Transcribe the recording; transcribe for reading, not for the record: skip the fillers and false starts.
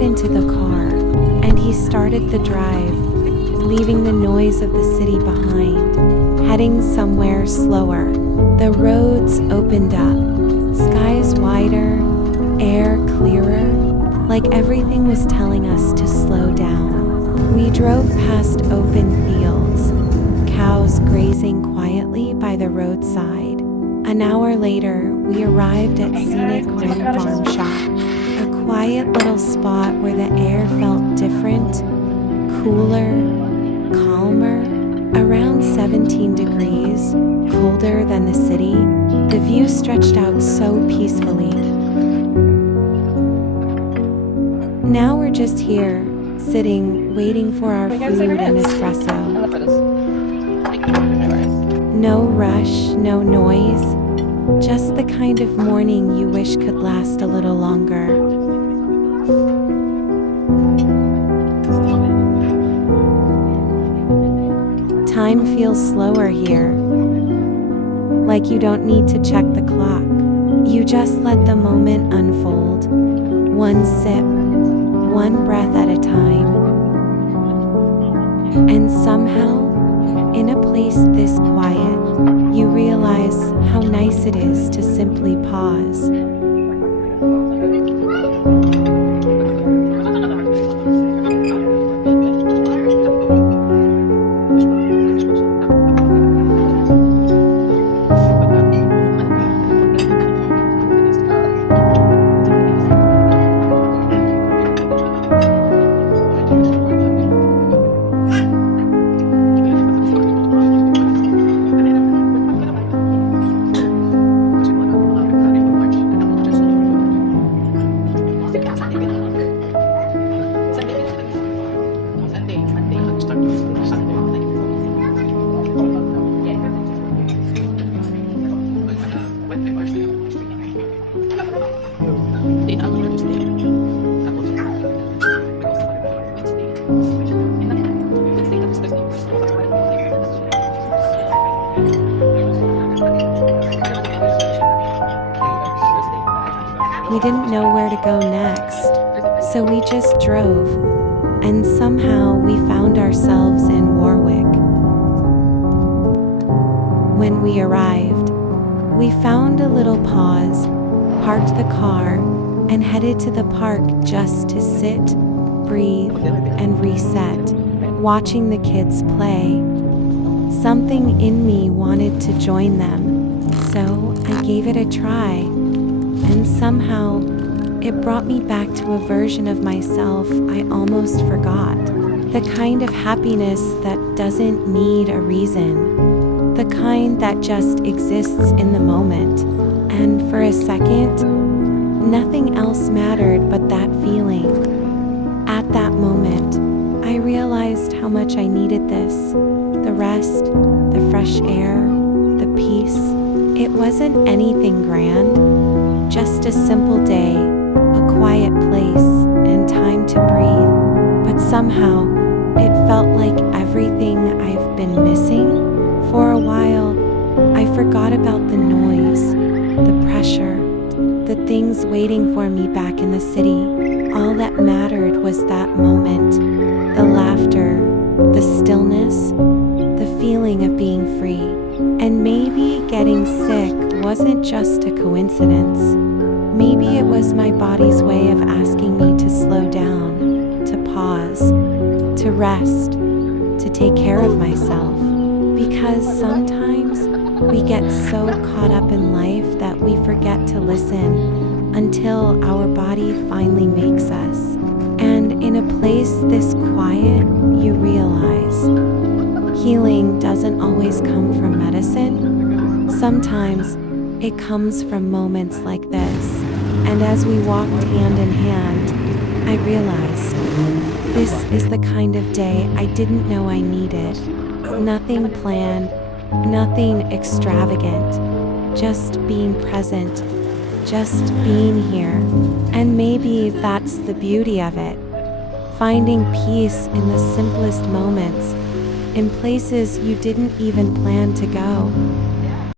got into the car, and he started the drive, leaving the noise of the city behind, heading somewhere slower. The roads opened up, skies wider, air clearer, like everything was telling us to slow down. We drove past open fields, cows grazing quietly by the roadside. An hour later, we arrived at Scenic Farm Shop, a quiet little spot where the air felt different, cooler, calmer, around 17 degrees, colder than the city. The view stretched out so peacefully. Now we're just here, sitting, waiting for our food and espresso. No rush, no noise, just the kind of morning you wish could last a little longer. Time feels slower here, like you don't need to check the clock. You just let the moment unfold, one sip, one breath at a time. And somehow, in a place this quiet, you realize how nice it is to simply pause. We didn't know where to go next, so we just drove, and somehow we found ourselves in Warwick. When we arrived, we found a little pause, parked the car, and headed to the park just to sit, breathe, and reset. Watching the kids play, something in me wanted to join them, so I gave it a try. And somehow, it brought me back to a version of myself I almost forgot. The kind of happiness that doesn't need a reason. The kind that just exists in the moment. And for a second, nothing else mattered but that feeling. At that moment, I realized how much I needed this. The rest, the fresh air, the peace. It wasn't anything grand. Just a simple day, a quiet place, and time to breathe. But somehow, it felt like everything I've been missing. For a while, I forgot about the noise, the pressure, the things waiting for me back in the city. All that mattered was that moment, the laughter, the stillness, the feeling of being free. And maybe getting sick wasn't just a coincidence. Maybe it was my body's way of asking me to slow down, to pause, to rest, to take care of myself. Because sometimes we get so caught up in life that we forget to listen until our body finally makes us. And in a place this quiet, you realize healing doesn't always come from medicine. Sometimes it comes from moments like this. And as we walked hand in hand, I realized this is the kind of day I didn't know I needed. Nothing planned, nothing extravagant, just being present, just being here. And maybe that's the beauty of it. Finding peace in the simplest moments, in places you didn't even plan to go.